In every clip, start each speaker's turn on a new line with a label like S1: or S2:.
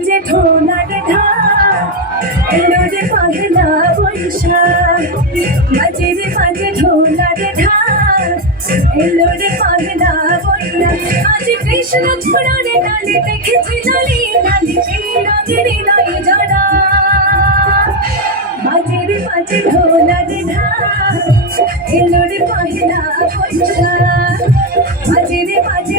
S1: বাজে ঢোলার ঢাক এলো রে পহেলা বৈশাখ। বাজে রে বাজে ঢোলার ঢাক এলো রে পহেলা বৈশাখ। আজ কৃষ্ণ ছোড়ারে ডালে দেখেছি লালি সেই রঙের নয় জড়া। বাজে রে বাজে ঢোলার ঢাক এলো রে পহেলা বৈশাখ। বাজে রে বাজে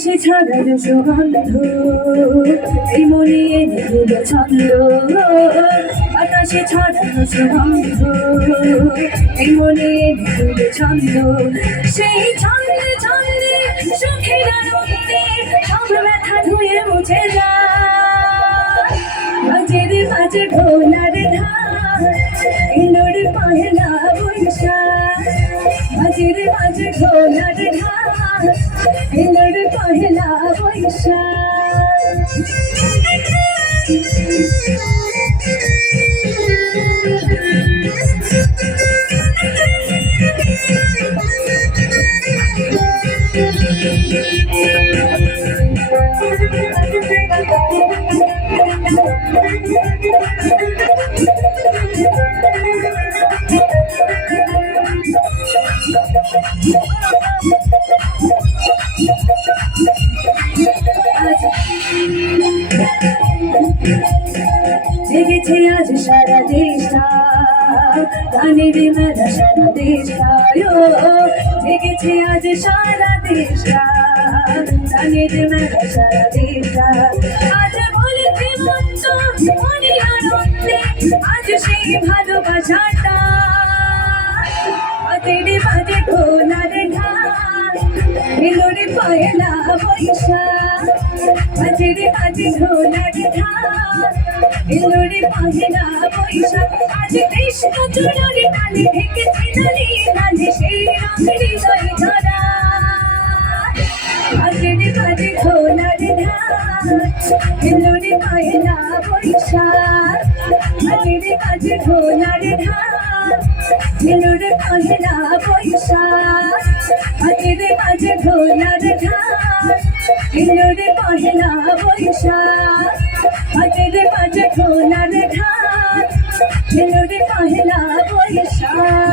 S1: বাতাসে ছড়ালো সুগন্ধ। এই মনিয়ে দিল ছন্দ। বাতাসে ছড়ালো সুগন্ধ। এই মনিয়ে দিল ছন্দ। সেই ছন্দে ছন্দে সুখের আনন্দে সব ব্যথা ধুয়ে মুছে যায়। বাজে রে বাজে ধার পহেলা বৈশাখ বাজে রে বাজে ঢোলার ঢাক এলোর পহেলা বৈশাখ। জেগেছে আজ সারা দেশটা, গানের মেলা সারা দেশটা জেগেছে আজ সারা দেশটা, গানের মেলা সারা দেশটা। আজ বলতে মন্ত মনে আনন্দে আজ সেই ভালোবাসাটা। বাজে বাজে ঢোলার ঢাক এলো রে পয়লা বৈশাখ। বাজে বাজে ঢাক চূড়ার ডালে ঢেকেছে নালি নালি সেই রঙের রে বাজে ঢোলার ঢাক এলো রে পয়লা বৈশাখ বাজে রে বাজে ঢোলার ঢাক এলোর পহেলা বৈশাখ হাতের মাঝে ঢোলার ঢাক এলোর পহেলা বৈশাখ হাতের মাঝে ঢোলার ঢাক এলোর পহেলা বৈশাখ।